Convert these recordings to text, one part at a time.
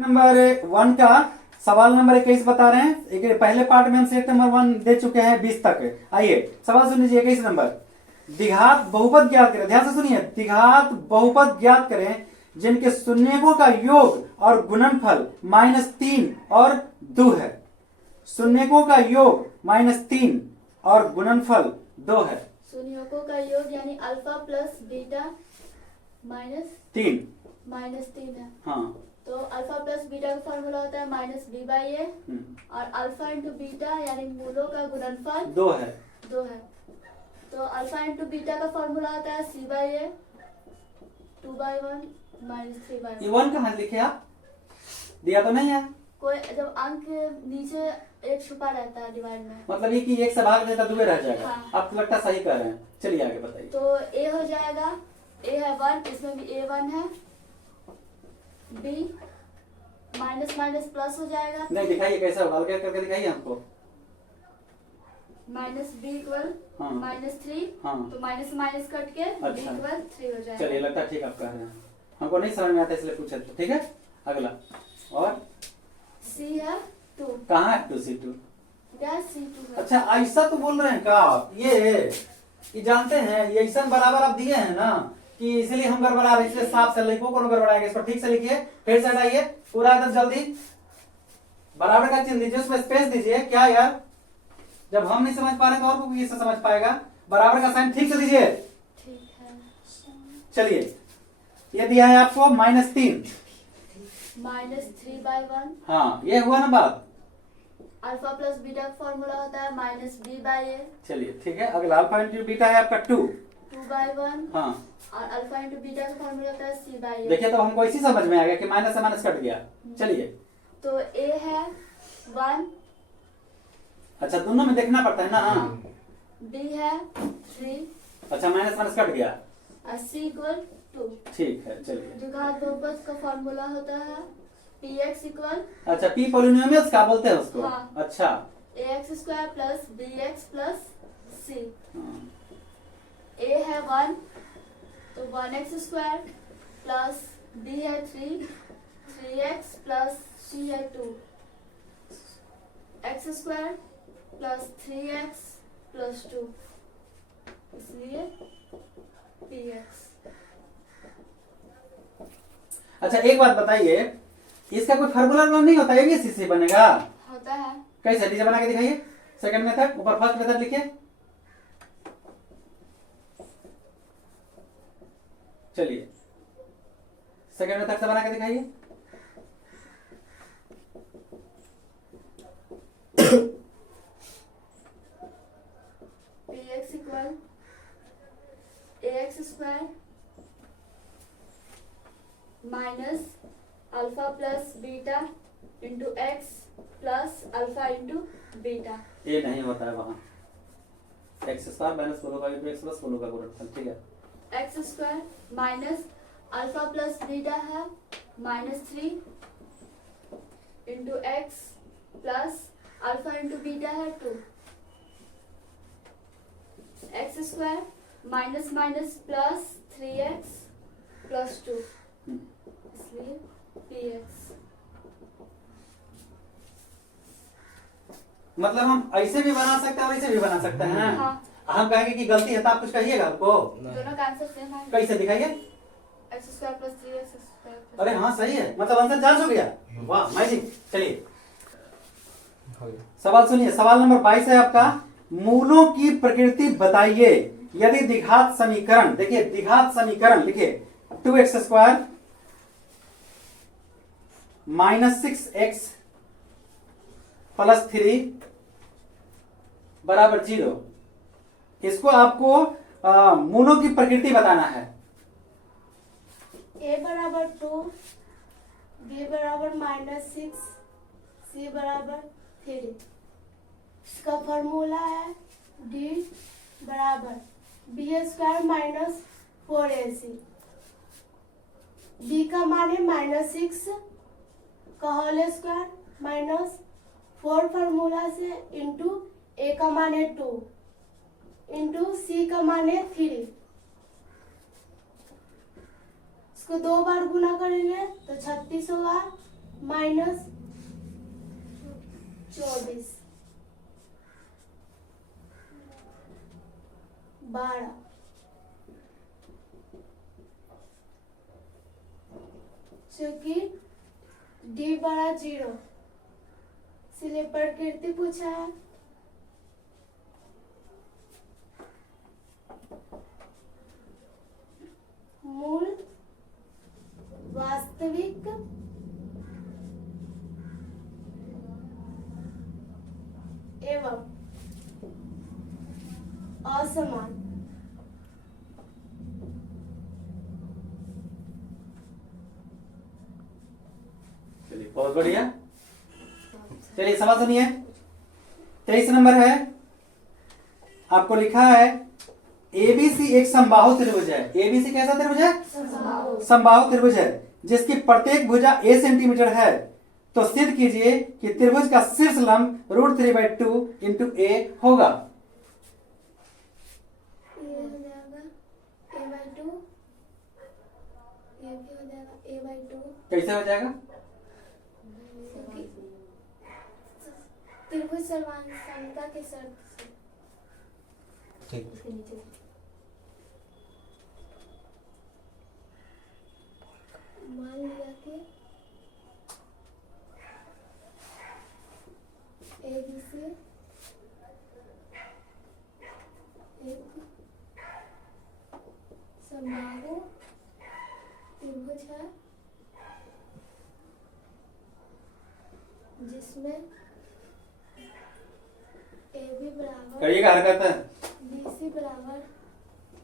Number 1 का सवाल number 21 बता रहे हैं। एक पहले पार्ट में हम सेट नंबर 1 दे चुके हैं 20 तक। आइए सवाल सुन लीजिए। 21 नंबर, द्विघात बहुपद ज्ञात करें। ध्यान से सुनिए, द्विघात बहुपद ज्ञात करें जिनके शून्यकों का योग और गुणनफल -3 और 2 है। शून्यकों का योग -3 और गुणनफल 2 है। शून्यकों का योग यानी अल्फा प्लस बीटा -3 है। हाँ। तो अल्फा प्लस बीटा का फॉर्मूला होता है -b/a और अल्फा इंटू बीटा यानी मूलों का गुणनफल 2 है। 2 है। तो अल्फा इंटू बीटा का फॉर्मूला होता है c/a 2/1 -3/1। ये 1 कहाँ लिखे आप? दिया तो नहीं है। कोई जब अंक नीचे एक छुपा रहता है डिवाइड में, मतलब ये कि एक से भाग देता 2 रह जाएगा। हाँ। आप तो लगता सही कह रहे हैं। चलिए आगे बताइए। तो a हो जाएगा, a है 1, इसमें भी a1 है। b माइनस माइनस प्लस हो जाएगा। नहीं दिखाइए कैसा होगा, क्या करके दिखाइए हमको। -b इक्वल हाँ। -3। हाँ। तो माइनस माइनस कट के b अच्छा। इक्वल 3 हो जाएगा। चलिए लगता है ठीक आप कह रहे हैं। हमको नहीं समझ में आता इसलिए पूछे थे। ठीक है अगला। और c है 2। कहाँ है 2c2? क्या c2 है? अच्छा ऐसा तो बोल रहे हैं का आप? ये जानते हैं ये ऐसा बराबर आप दिए हैं ना कि इसलिए हम गड़बड़ा रहे, इसलिए साफ से लिखो कौन गड़बड़ाएगा। इस पर ठीक से लिखिए, फिर से हटाइए पूरा एकदम जल्दी। बराबर का चिन्ह दीजिए, उसमें स्पेस दीजिए। क्या यार, जब हम नहीं समझ पा रहे तो और कोई इससे समझ पाएगा। बराबर का साइन ठीक से दीजिए। ठीक है। चलिए ये दिया है आपको -3। -3/1। हाँ ये हुआ ना बात। अल्फा प्लस बीटा का फॉर्मूला होता है -b/a चलिए ठीक है अगला। अल्फा इंटू बीटा है आपका 2। 2/1 हाँ। और अल्फा इंटू बीटा का फॉर्मूला होता है c/a। देखिए तो हमको इसी समझ में आ गया कि माइनस से माइनस कट गया। चलिए तो a है 1। अच्छा दोनों में देखना पड़ता है ना। b है 3 अच्छा माइनस माइनस कट गया। और c इक्वल 2। ठीक है चलिए। द्विघात बहुपद का फॉर्मूला होता है px इक्वल अच्छा पी पोलिनोमियल्स का बोलते हैं उसको। हाँ। अच्छा ax² plus bx plus c। हाँ। a है 1 तो 1x² प्लस b है 3x प्लस c है 2 x² प्लस 3x प्लस 2 इसलिए px। अच्छा एक बात बताइए, इसका कोई फार्मूला नहीं होता, ये भी इसी से बनेगा? होता है। कैसे नीचे बना के दिखाइए। सेकंड मेथड, ऊपर फर्स्ट मेथड लिखिए। चलिए सेकंड मेथड से बना के दिखाइए। px equal ax² minus alpha plus beta into x plus alpha into beta. ये नहीं होता है वहां। x² माइनस बोलो का इंटू x प्लस बोलो का गुणनफल। ठीक है x² minus alpha plus beta है -3 into x plus alpha into beta है 2। x² minus minus plus 3x plus 2 इसलिए px। मतलब हम ऐसे भी बना सकते हैं और ऐसे भी बना सकते हैं। हाँ। हम कहेंगे कि गलती है तो आप कुछ कहिएगा हमको। दोनों का आंसर सेम है। कैसे दिखाइए। x² plus 3x²। अरे हाँ सही है, मतलब आंसर जांच हो गया। वाह मैजिक। चलिए सवाल सुनिए। सवाल नंबर 22 है आपका, मूलों की प्रकृति बताइए यदि द्विघात समीकरण। देखिए द्विघात समीकरण लिखिए 2x² -6x प्लस 3 बराबर 0। इसको आपको मूलों की प्रकृति बताना है। a बराबर 2, b बराबर -6, c बराबर 3। इसका फॉर्मूला है d बराबर b² माइनस 4ac। b का मान है -6 का होल स्क्वायर माइनस 4 फार्मूला से इंटू a का मान है 2 इंटू c का मान है 3। इसको 2 बार गुना करेंगे तो 36 होगा माइनस 24 12 चूंकि डी बड़ा 0 इसलिए प्रकृति पूछा है। मूल वास्तविक एवं असमान चलिए बहुत बढ़िया। चलिए सवाल सुनिए। 23 नंबर है, आपको लिखा है एबीसी एक समबाहु त्रिभुज है। एबीसी कैसा त्रिभुज है? समबाहु त्रिभुज है जिसकी प्रत्येक भुजा a सेंटीमीटर है। तो सिद्ध कीजिए कि त्रिभुज का शीर्ष लंब √3/2 इंटू a होगा। ये हो जाएगा a/2, ये भी हो जाएगा a/2, कैसे हो जाएगा? क्योंकि त्रिभुज सर्वांगता के शर्त से ठीक। इसके नीचे मान लिया कि ABC एक समबाहु त्रिभुज है जिसमें AB बराबर करिएगा हरकत है। BC बराबर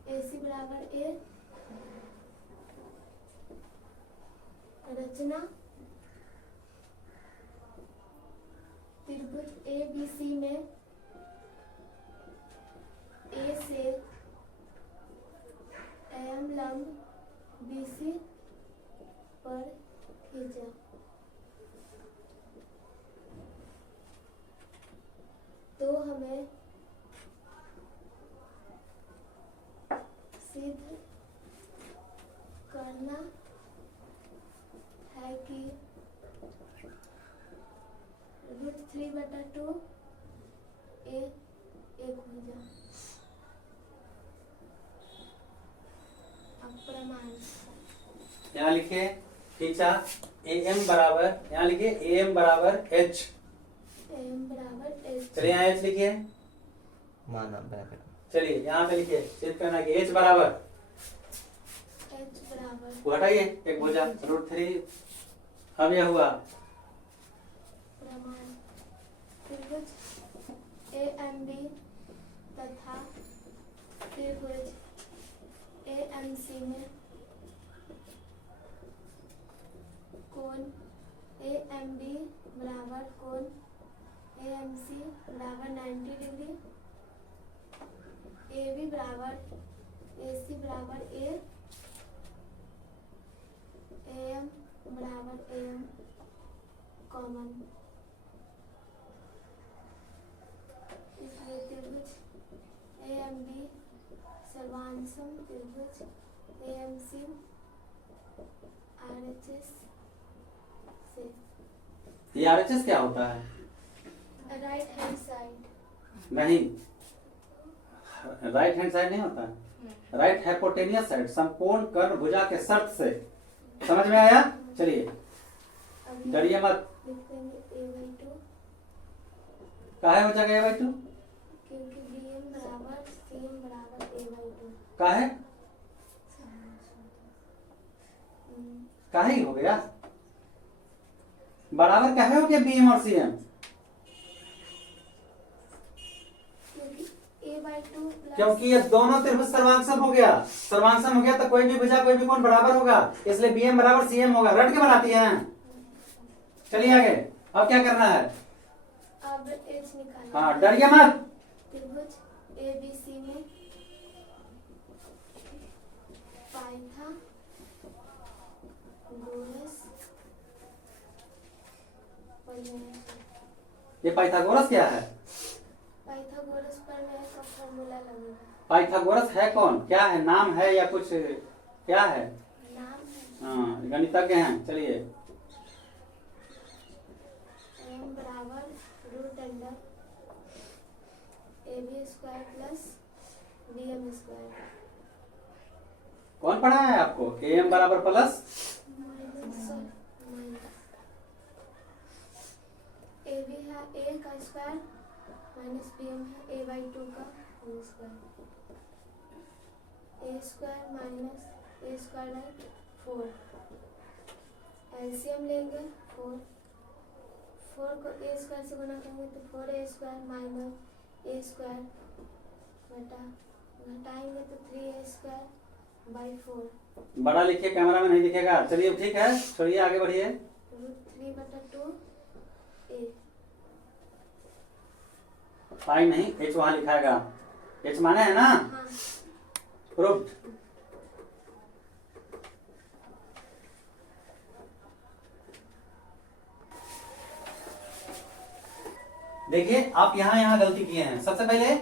AC बराबर A। रचना त्रिभुज ABC में A से AM लंब BC पर खींचा। तो हमें सिद्ध करना है कि √3/2 a एक भुजा। अब प्रमाण यहाँ लिखिए खींचा AM बराबर, यहाँ लिखिए AM बराबर H। AM बराबर H। चलिए यहाँ H लिखिए। माना बराबर। चलिए यहाँ पे लिखिए सिद्ध करना कि H बराबर, H बराबर वो हटाइए एक भुजा √3। अब यह हुआ प्रमाण त्रिभुज AMB तथा त्रिभुज AMC में कोण AMB बराबर कोण AMC बराबर 90 डिग्री, AB बराबर AC बराबर A, AM बराबर AM कॉमन। इसलिए त्रिभुज AMB सर्वांसम त्रिभुज AMC RHS से ये RHS क्या होता है? राइट हैंड साइड नहीं, राइट हैंड साइड नहीं होता है, राइट हाइपोटेनियस साइड, समकोण कर्ण भुजा के शर्त से। समझ में आया? चलिए डरिए मत। लिख देंगे a/2 काहे हो जाएगा a/2? क्योंकि BM बराबर CM बराबर a/2। काहे काहे हो गया? बराबर काहे हो गया BM और CM? क्योंकि ये दोनों त्रिभुज सर्वांगसम हो गया। सर्वांगसम हो गया तो कोई भी भुजा कोई भी कोण बराबर होगा, इसलिए BM बराबर CM होगा। रट के बनाती हैं। चलिए आगे, अब क्या करना है? अब H निकालना। हाँ डरिए मत। त्रिभुज ABC में पाइथागोरस ये पाइथागोरस क्या है? पाइथागोरस प्रमेय का फॉर्मूला लगेगा। पाइथागोरस है कौन? क्या है? नाम है या कुछ क्या है? नाम है हाँ गणितज्ञ हैं। चलिए root under AB square plus BM square कौन पढ़ा है आपको? AM बराबर प्लस AB है A का स्क्वायर माइनस BM है A/2 का whole square A square minus A square by 4 LCM लेंगे 4 को A स्क्वायर से गुणा करेंगे तो 4A square minus A square घटाएंगे तो 3A स्क्वायर बाई 4 बड़ा लिखिए, कैमरा में नहीं दिखेगा। चलिए ठीक है, छोड़िए, आगे बढ़िए। √3/2 A पाई नहीं, H वहां लिखाएगा। H माने है ना? हाँ प्रूव्ड। देखिए आप यहाँ गलती किए हैं। सबसे पहले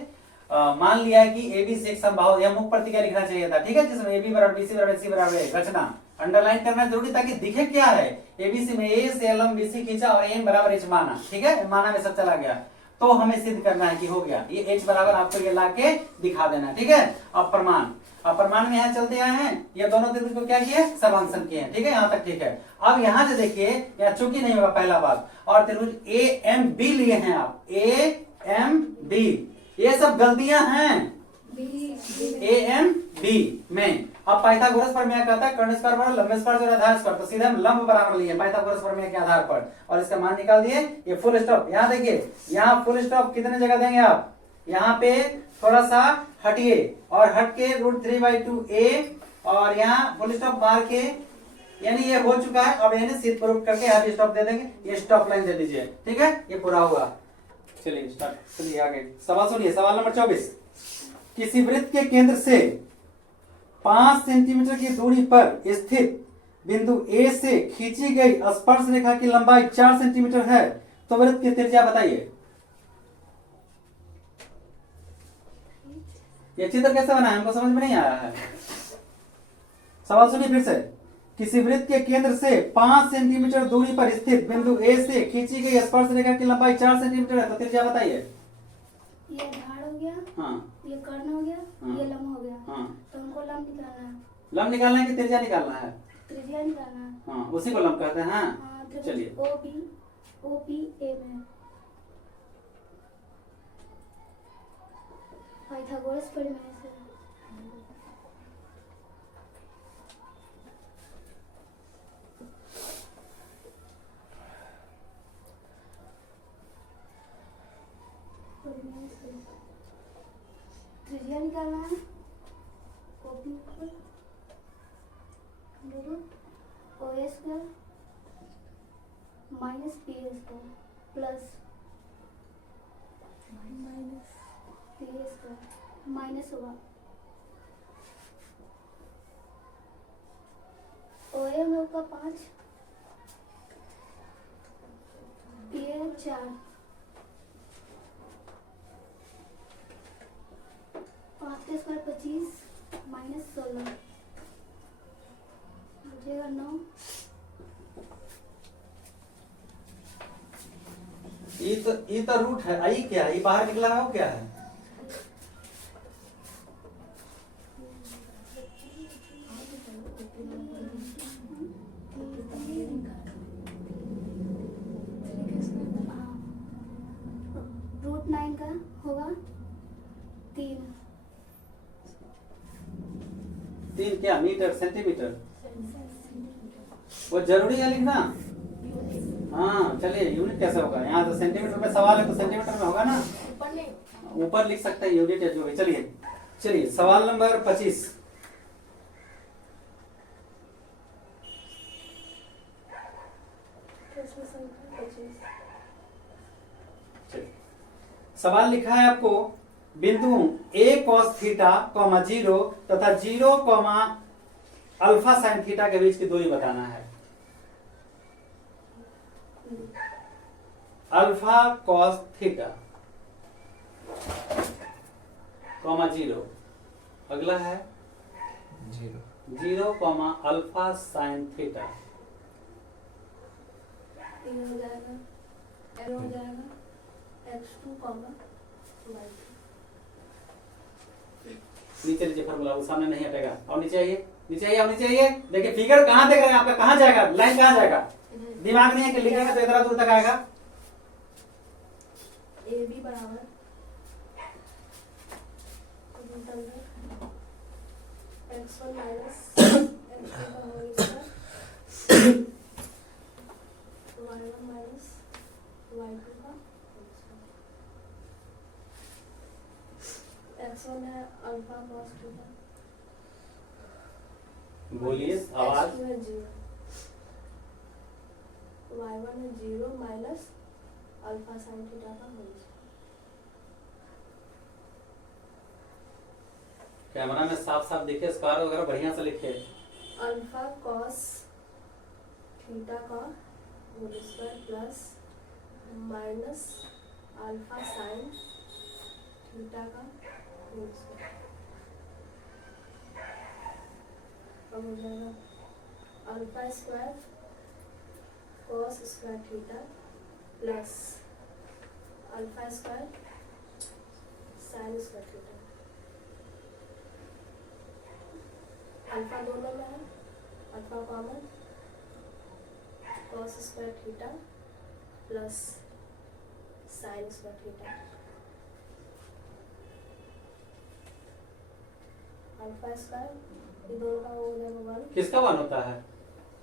मान लिया है कि AB से एक समबाहु या मुक्त प्रतिक्रिया लिखना चाहिए था, ठीक है, जिसमें AB बराबर BC बराबर AC बराबर A। रचना अंडरलाइन करना जरूरी ताकि दिखे क्या है। ABC में A से लंब BC खींचा और N बराबर H माना, ठीक है, माना में सब चला गया, तो हमें सिद्ध करना है कि हो गया। ये H बराबर आपको ये ला के दिखा देना, ठीक है। अब प्रमाण में यहाँ चलते आए हैं, ये दोनों त्रिभुज को क्या किए? समांतर किए हैं, ठीक है, यहाँ तक ठीक है। अब यहाँ से देखिए, यहाँ चूंकि नहीं होगा पहला बात, और त्रिभुज AMB लिए हैं आप, AMB, ये सब गलतियां हैं AMB में। अब पाइथागोरस प्रमेय कहता है कर्ण स्क्वायर बराबर लंब स्क्वायर जोड़ आधार स्क्वायर, तो सीधे हम लंब बराबर लिए पाइथागोरस प्रमेय के आधार पर और इसका मान निकाल दिए। ये फुल स्टॉप, यहाँ देखिए, यहाँ फुल स्टॉप कितने जगह देंगे आप? यहाँ पे थोड़ा सा हटिए और हट के √3/2A और यहाँ फुल स्टॉप मार के, यानी ये हो चुका है। अब यानी सिद्ध प्रूफ करके यहाँ स्टॉप दे देंगे, ये स्टॉप लाइन दे दीजिए, ठीक है, ये पूरा हुआ। चलिए स्टार्ट, चलिए आगे सवाल सुनिए। सवाल नंबर 24, किसी वृत्त के केंद्र से 5 सेंटीमीटर की दूरी पर स्थित बिंदु A से खींची गई स्पर्श रेखा की लंबाई 4 सेंटीमीटर है, तो वृत्त की त्रिज्या बताइए। ये चित्र कैसे बना है हमको समझ में नहीं आया है। सवाल सुनिए फिर से। किसी वृत्त के केंद्र से 5 सेंटीमीटर दूरी पर स्थित बिंदु A से खींची गई स्पर्श रेखा की लंबाई 4 सेंटीमीटर है, तो त्रिज्या बताइए। ये ढाल हो गया, हाँ, ये कर्ण हो गया, हाँ, ये लंब हो गया, हाँ, तो हमको लंब निकालना है, लंब निकालना है कि त्रिज्या निकालना है? त्रिज्या निकालना है। हाँ, उसी को लंब कहते हैं। हाँ, हाँ, चलिए OPA में पाइथागोरस प्रमेय से त्रिज्या निकालना है। OP OA square minus PA square plus PA square minus होगा OA में होगा 5 PA 4 5 का स्क्वायर 25 माइनस 16 बचेगा 9। ये तो रूट है। आई क्या है? ये बाहर निकला है, वो क्या है? √9 का होगा 3 क्या मीटर सेंटीमीटर? वो जरूरी है लिखना। हाँ चलिए, यूनिट कैसे होगा? यहाँ तो सेंटीमीटर में सवाल है तो सेंटीमीटर में होगा ना, ऊपर लिख सकते हैं यूनिट है जो भी। चलिए सवाल नंबर 25। सवाल लिखा है आपको, बिंदु A cos थीटा, 0 तथा 0, अल्फा साइन थीटा के बीच की दूरी बताना है। अल्फा cos थीटा, 0, अगला है 0, अल्फा साइन थीटा। हो जाएगा, एरो हो जाएगा x2 कॉमन y2। नीचे लीजिए फॉर्मूला, वो सामने नहीं हटेगा। और नीचे आइए, नीचे आइए, और नीचे आइए। देखिए फिगर कहाँ देख रहे हैं आपका, कहाँ जाएगा, लाइन कहाँ जाएगा? दिमाग नहीं है कि लिखेगा तो इतना दूर तक आएगा। ए बी बराबर x1 माइनस x2 का whole square y1 minus y2 का होल स्क्वायर। x1 है अल्फा कॉस थीटा, बोलिए आवाज। x2 है 0, y1 है 0 माइनस अल्फा साइन थीटा का होल स्क्वायर। कैमरा में साफ साफ दिखे, स्क्वायर वगैरह बढ़िया से लिखे। अल्फा कॉस थीटा का whole square plus minus alpha sine theta का होल स्क्वायर। अब हो जाएगा alpha square cos square theta plus alpha square sine square theta. Alpha दोनों में है, alpha common, cos square theta plus sine square theta. Alpha square ये दोनों का हो जाएगा 1, किसका वन होता है?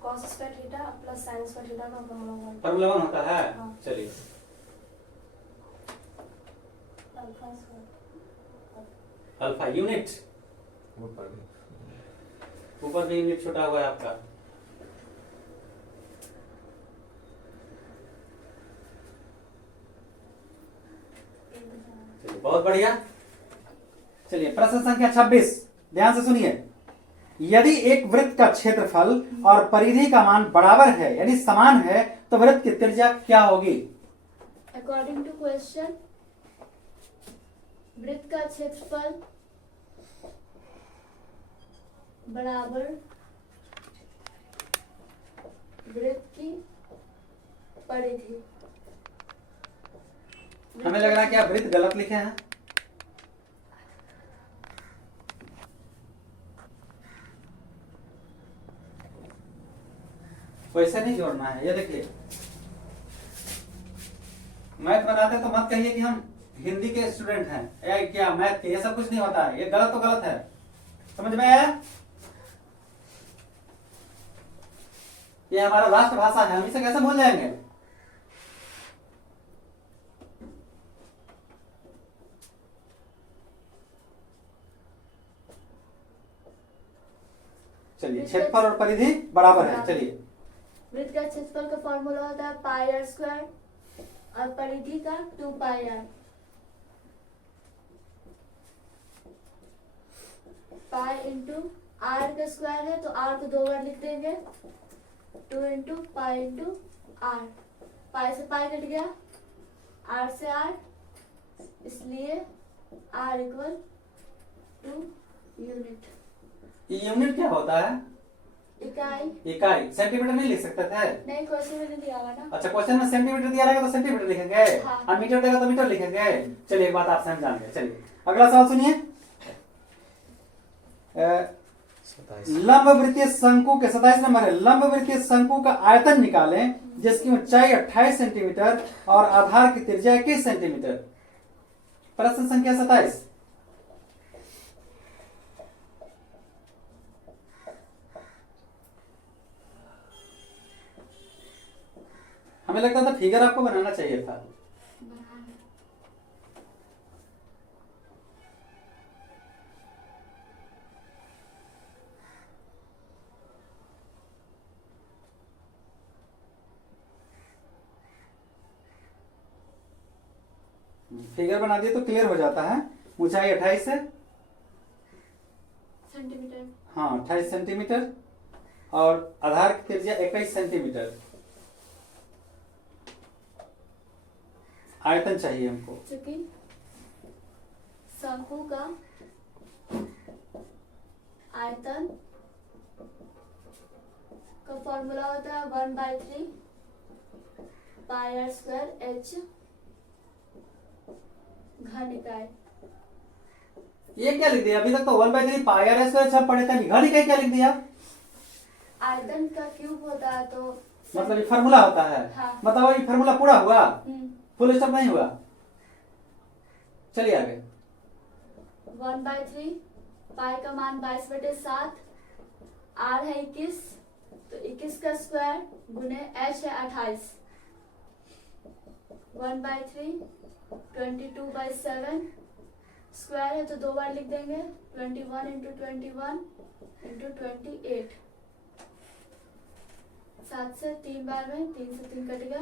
Cos square theta plus sine square theta का फॉर्मूला 1। फॉर्मूला वन होता है। हाँ। चलिए अल्फा स्क्वायर अल्फा यूनिट, ऊपर भी ऊपर भी यूनिट छोटा हुआ है आपका। चलिए बहुत बढ़िया। चलिए प्रश्न संख्या 26, ध्यान से सुनिए। यदि एक वृत्त का क्षेत्रफल और परिधि का मान बराबर है यानी समान है तो वृत्त की त्रिज्या क्या होगी? अकॉर्डिंग टू क्वेश्चन, वृत्त का क्षेत्रफल बराबर वृत्त की परिधि। हमें लग रहा है कि आप वृत्त गलत लिखे हैं। वैसे नहीं जोड़ना है। ये देखिए मैथ बनाते तो मत कहिए कि हम हिंदी के स्टूडेंट हैं या क्या मैथ के, ये सब कुछ नहीं होता है। ये गलत तो गलत है, समझ में आया? ये हमारा राष्ट्र भाषा है, हम इसे कैसे भूल जाएंगे? चलिए क्षेत्रफल और परिधि बराबर है। चलिए वृत्त का क्षेत्रफल का फॉर्मूला होता है पाई आर स्क्वायर और परिधि का 2 पाई आर। पाई इंटू आर का स्क्वायर है तो आर को 2 बार लिख देंगे, 2 इंटू पाई इंटू आर। पाई से पाई कट गया, आर से आर, इसलिए आर इक्वल टू यूनिट। ये यूनिट क्या होता है? इकाई। इकाई। सेंटीमीटर नहीं लिख सकते थे? नहीं, क्वेश्चन में नहीं दिया हुआ ना। अच्छा क्वेश्चन में सेंटीमीटर दिया रहेगा तो सेंटीमीटर लिखेंगे। हाँ। और मीटर देगा तो मीटर लिखेंगे। चलिए एक बात आप समझ जाएंगे। चलिए अगला सवाल सुनिए। लंब वृत्तीय शंकु के 27 नंबर है। लंब वृत्तीय शंकु का आयतन निकालें जिसकी ऊंचाई 28 सेंटीमीटर और आधार की त्रिज्या 21 सेंटीमीटर। प्रश्न संख्या 27। हमें लगता था फिगर आपको बनाना चाहिए था। फिगर बना दिए तो क्लियर हो जाता है। ऊंचाई 28 है, सेंटीमीटर। हाँ 28 सेंटीमीटर और आधार की त्रिज्या 21 सेंटीमीटर। आयतन चाहिए हमको। चूंकि शंकु का आयतन का फॉर्मूला होता है 1/3 पाई आर स्क्वायर एच घन इकाई। ये क्या लिख दिया? अभी तक तो 1/3 पाई आर स्क्वायर सब पढ़े थे, घन इकाई क्या लिख दिया? आयतन का क्यूब होता है तो मतलब ये फार्मूला होता है। हाँ। मतलब ये फार्मूला पूरा हुआ, हम्म, फुल स्टॉप नहीं हुआ। चलिए आगे। 1/3 पाई का मान 22/7, आर है 21 तो 21 का स्क्वायर गुने एच है 28। 1/3 22/7 स्क्वायर है तो 2 बार लिख देंगे 21 × 21 × 28। 7 से 3 बार में 3 से 3 कट गया।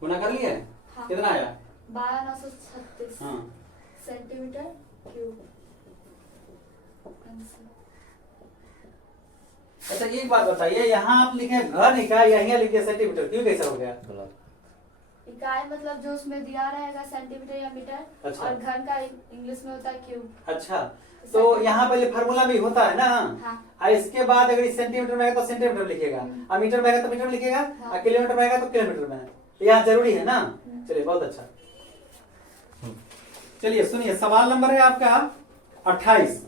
गुना कर लिए? हाँ। कितना आया? 12,936 हाँ। Centimetre cube answer. अच्छा एक बात बताइए, यहाँ आप लिखे घन इकाई, यहाँ लिखे सेंटीमीटर, क्यों कैसा हो गया? गलत। इकाई मतलब जो उसमें दिया रहेगा सेंटीमीटर या मीटर। अच्छा। और घन का इंग्लिश में होता है क्यूब। अच्छा, तो यहाँ पहले फार्मूला भी होता है ना। हाँ। और इसके बाद अगर सेंटीमीटर में आएगा तो सेंटीमीटर लिखेगा, और मीटर में आएगा तो मीटर लिखेगा, हाँ। और किलोमीटर में आएगा तो किलोमीटर में। यहाँ जरूरी है ना। चलिए बहुत अच्छा। चलिए सुनिए, सवाल नंबर है आपका 28।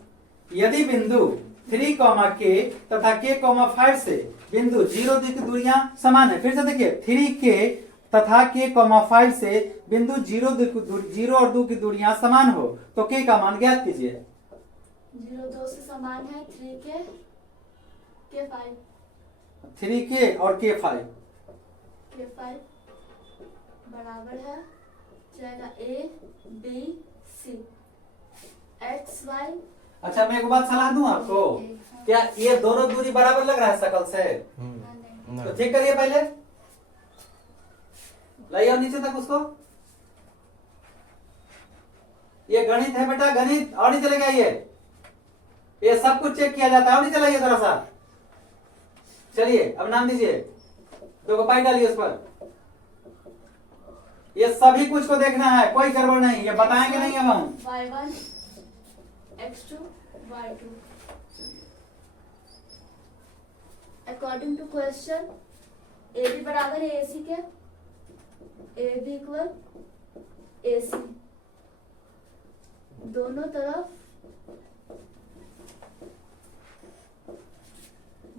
यदि बिंदु 3, K तथा K, 5 से बिंदु 0 की दूरियां समान है। फिर से देखिए, 3K तथा K, 5 से बिंदु 0 और 2 की दूरियां समान हो तो K का मान ज्ञात कीजिए। 0 2 से समान है 3K K5 3K और K5 बराबर है जाएगा A B C X Y। अच्छा मैं एक बात सलाह दूं आपको, क्या ये दोनों दूरी बराबर लग रहा है शकल से? तो ठीक करिए पहले, लाइए और नीचे तक उसको। ये गणित है बेटा, गणित। और नहीं चलेगा ये सब कुछ चेक किया जाता है। और नहीं चलाइए थोड़ा सा। चलिए अब नाम दीजिए, 2 को पाई डालिए उस पर। ये सभी कुछ को देखना है, कोई गड़बड़ नहीं। ये बताएंगे नहीं अब हम। Y1 X2 Y2 according to question AB बराबर है AC के, AB इक्वल AC। दोनों तरफ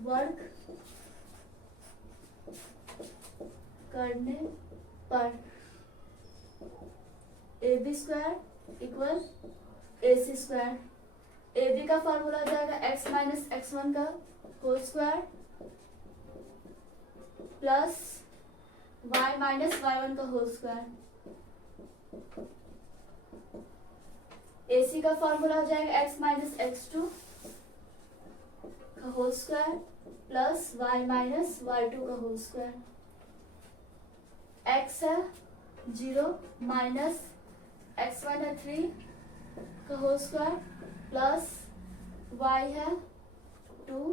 वर्क करने पर AB square equal AC square. AB का फॉर्मूला हो जाएगा x - x1 का whole square plus y - y1 का होल स्क्वायर। AC का फॉर्मूला हो जाएगा x - x2 का whole square plus y - y2 का होल स्क्वायर। x है 0 माइनस x1 है 3 का होल स्क्वायर प्लस y है 2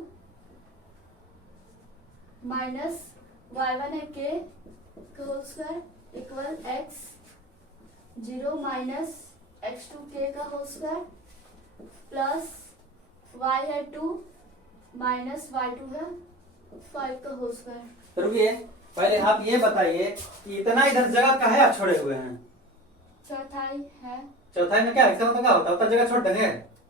माइनस y1 है k का whole square equal x 0 minus x2 k का होल स्क्वायर प्लस y है 2 माइनस y2 है 5 का होल स्क्वायर। रुकिए, पहले आप ये बताइए कि इतना इधर जगह काहे आप छोड़े हुए हैं? चौथाई है। चौथाई में क्या है? इसका मतलब क्या होता है? उतना जगह छोड़ देंगे?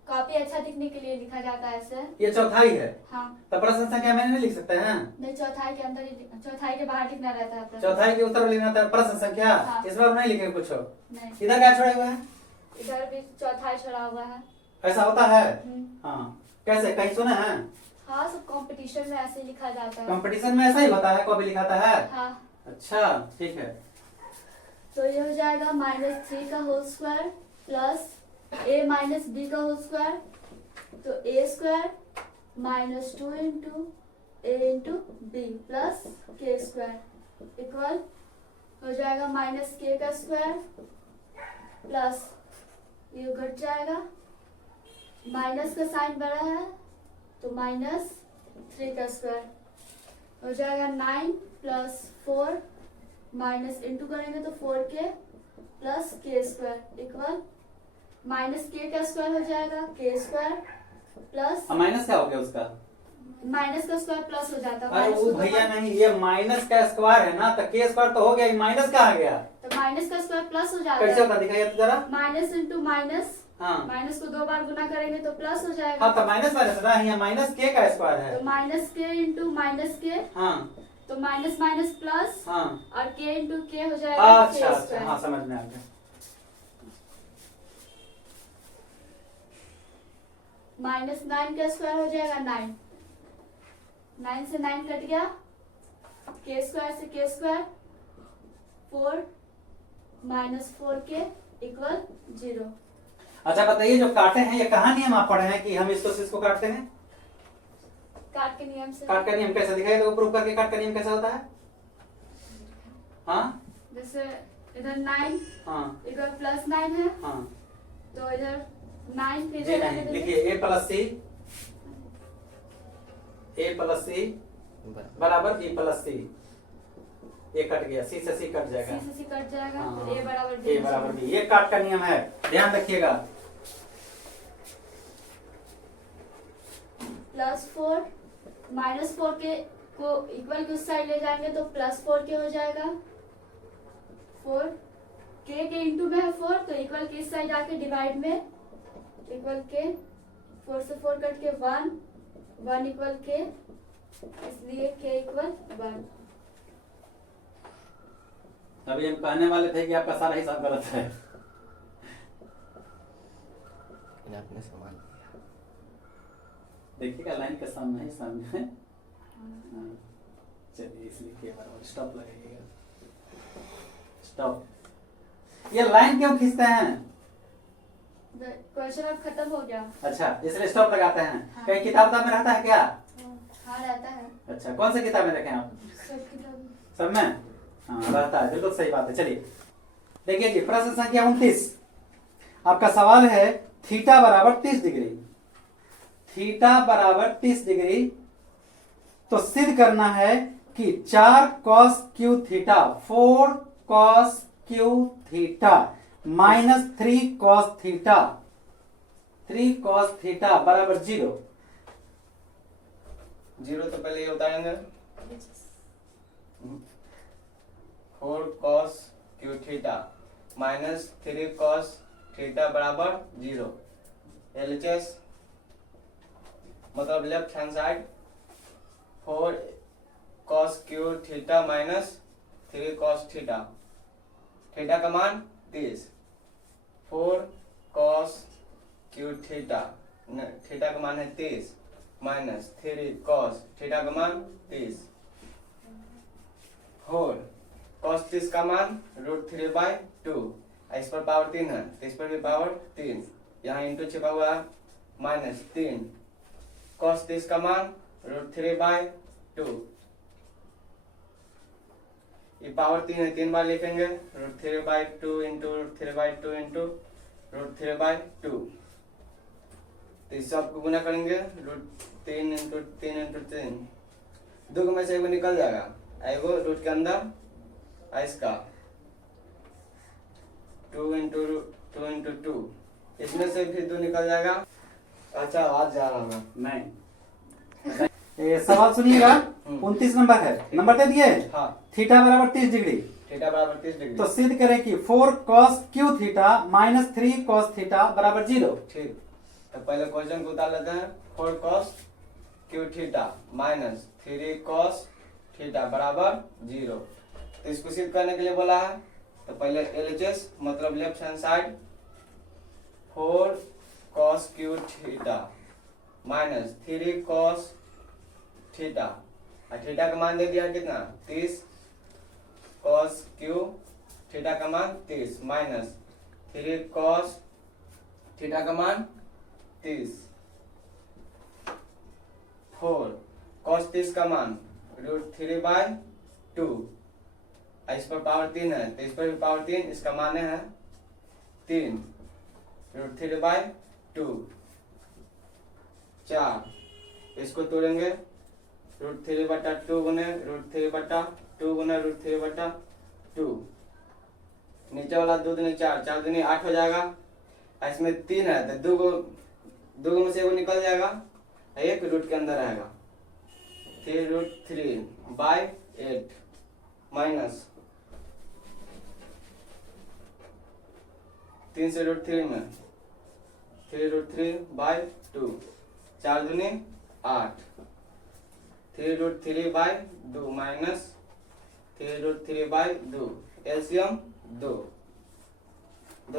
काफी अच्छा दिखने के लिए लिखा जाता है ऐसे। ये चौथाई है, हाँ। तो प्रश्न संख्या मैंने नहीं लिख सकते हैं? नहीं, चौथाई के अंदर चौथाई के बाहर लिखना रहता है प्रश्न। चौथाई के उत्तर में लिखना था प्रश्न संख्या। हाँ। इस बार नहीं लिखे कुछ। नहीं, इधर क्या छोड़े हुए हैं? इधर भी चौथाई छोड़ा हुआ है। ऐसा होता है? हम्म। हाँ, कैसे? कहीं सुना है? हाँ, सब कंपटीशन में ऐसे ही लिखा जाता है। कंपटीशन में ऐसा ही होता है, कॉपी लिखाता है? हाँ। अच्छा ठीक है। तो ये हो जाएगा -3 का whole square plus a - b का होल स्क्वायर। तो a square -2 × a × b plus k square equal हो जाएगा -k का स्क्वायर प्लस ये घट जाएगा, माइनस का साइन बड़ा है तो -3 का स्क्वायर हो जाएगा 9 + 4 माइनस इंटू करेंगे तो 4k plus k square equal -k का स्क्वायर हो जाएगा k स्क्वायर प्लस माइनस क्या हो गया उसका? माइनस का स्क्वायर प्लस हो जाता है। अरे माइनस वो को भैया दो नहीं, ये माइनस का स्क्वायर है ना, तो के स्क्वायर तो हो गया, ये माइनस का आ गया। तो माइनस का स्क्वायर प्लस हो जाता कैसे है। होता दिखाइए तो जरा। माइनस इंटू माइनस, हाँ माइनस को 2 बार गुना करेंगे तो प्लस हो जाएगा। हाँ, तो माइनस माइनस ना, यहाँ माइनस के का स्क्वायर है। तो माइनस के इंटू माइनस के, हाँ तो माइनस माइनस प्लस, हाँ और के इंटू के हो जाएगा अच्छा के अच्छा, स्क्वायर। हाँ समझ में आ गया। माइनस 9 का स्क्वायर हो जाएगा 9, 9 से 9 कट गया, के स्क्वायर से के स्क्वायर, 4 माइनस 4 के इक्वल 0। अच्छा बताइए, जो काटे हैं ये कहाँ नियम आप पढ़े हैं कि हम इसको से इसको काटते हैं? काट के नियम से। काट का नियम कैसे दिखाइए तो प्रूफ करके, काट का नियम कैसा होता है? हाँ जैसे इधर 9 हाँ इधर प्लस 9 है, हाँ तो इधर 9 फिर जी इधर नहीं, आके लिखिए ए प्लस सी, ए प्लस सी बराबर बराबर बी प्लस सी। ये कट गया, सी से सी कट जाएगा। सी से सी कट जाएगा, हाँ, फिर ए बराबर ए बराबर बी, ये काट का नियम है, ध्यान रखिएगा। +4 -4 के को इक्वल के उस साइड ले जाएंगे तो +4 के हो जाएगा। 4 के इंटू में है 4, तो इक्वल के इस साइड आके डिवाइड में इक्वल के 4 से 4 कट के 1, 1 इक्वल के, इसलिए के इक्वल 1। अभी हम कहने वाले थे कि आपका सारा हिसाब गलत है। इन्हें आपने सामान दिया। देखिएगा लाइन के सामने ही सामने है। हाँ, चलिए इसलिए के बराबर स्टॉप लगाइएगा, स्टॉप। ये लाइन क्यों खींचते हैं? क्वेश्चन अब खत्म हो गया। अच्छा इसलिए स्टॉप लगाते हैं। हाँ। कहीं किताब में रहता है क्या? हाँ रहता है, अच्छा कौन सी किताब में देखें आप? सब किताब। सब में? हाँ रहता है, बिल्कुल सही बात है। चलिए देखिए जी, प्रश्न संख्या 29, आपका सवाल है थीटा बराबर 30 डिग्री। थीटा बराबर 30 डिग्री, तो सिद्ध करना है कि 4 cos Q theta, 4 cos Q theta minus 3 cos theta, 3 cos theta बराबर 0। 0 तो पहले ये उतारेंगे। 4 cos Q theta minus 3 cos theta बराबर 0। LHS मतलब left hand side, 4 cos Q theta minus 3 cos theta, theta का मान 30। 4 cos क्यू थीटा, थीटा का मान है 30 माइनस 3 cos थीटा का मान 30। 4 cos 30 का मान √3/2, इस पर पावर 3 है तो इस पर भी पावर 3, यहाँ इंटू छिपा हुआ है, माइनस 3 cos 30 का मान √3/2, ये पावर 3 है, 3 बार लिखेंगे, √3/2 इंटू √3/2 इंटू √3/2, तो इस सबको गुना करेंगे, √3 इंटू 3 इंटू 3, 2 में से 1 निकल जाएगा, एगो रूट के अंदर इसका 2 इंटू 2, इसमें से फिर 2 निकल जाएगा। अच्छा आवाज जा रहा होगा। नहीं ये सवाल सुनिएगा, 29 नंबर है, नंबर दे दिए। हाँ, थीटा बराबर 30 डिग्री, थीटा बराबर 30 डिग्री। तो सिद्ध करें कि 4 cos Q theta minus 3 cos theta बराबर 0। ठीक, तो पहले क्वेश्चन को उतार लेते हैं। 4 cos Q theta minus 3 cos theta बराबर 0, तो इसको सिद्ध करने के लिए बोला है, तो पहले LHS मतलब left hand side, 4 cos Q theta minus 3 cos theta, और थीटा का मान दे दिया कितना 30, cos क्यू थीटा का मान 30 माइनस 3 cos थीटा का मान 30, 4 cos 30 का मान √3/2, इस पर पावर 3 है तो इस पर भी पावर 3, इसका मान है 3 √3/2, 4, इसको तोड़ेंगे, √3/2 गुने √3/2 गुने √3/2, नीचे वाला 2 दूनी 4, 4 दूनी 8 हो जाएगा, इसमें 3 है तो 2 में से 1 निकल जाएगा, 1 रूट के अंदर आएगा, 3√3/8 माइनस 3 से √3 में 3√3/2 4 दूनी 8 3√3/2 माइनस 3√3/2 एलसीएम 2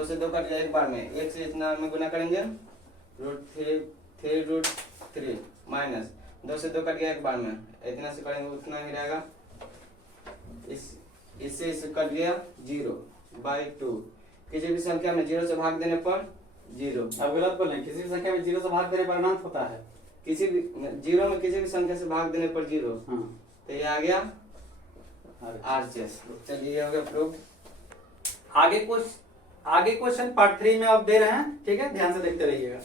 से 2 कट जाए एक बार में, एक से इतना में गुना करेंगे √3 माइनस 2 से 2 कट गया एक बार में, इतना से करेंगे उतना ही रहेगा। इससे कट गया 0/2। किसी भी संख्या में 0 से भाग देने पर 0। अब गलत बोले, किसी भी संख्या में 0 से भाग देने पर अनंत होता है। किसी भी 0 में किसी भी संख्या से भाग देने पर 0। हाँ तो ये आ गया अरे। RHS। चलिए ये हो गया प्रूफ। आगे क्वेश्चन पार्ट 3 में आप दे रहे हैं, ठीक है, ध्यान से देखते रहिएगा।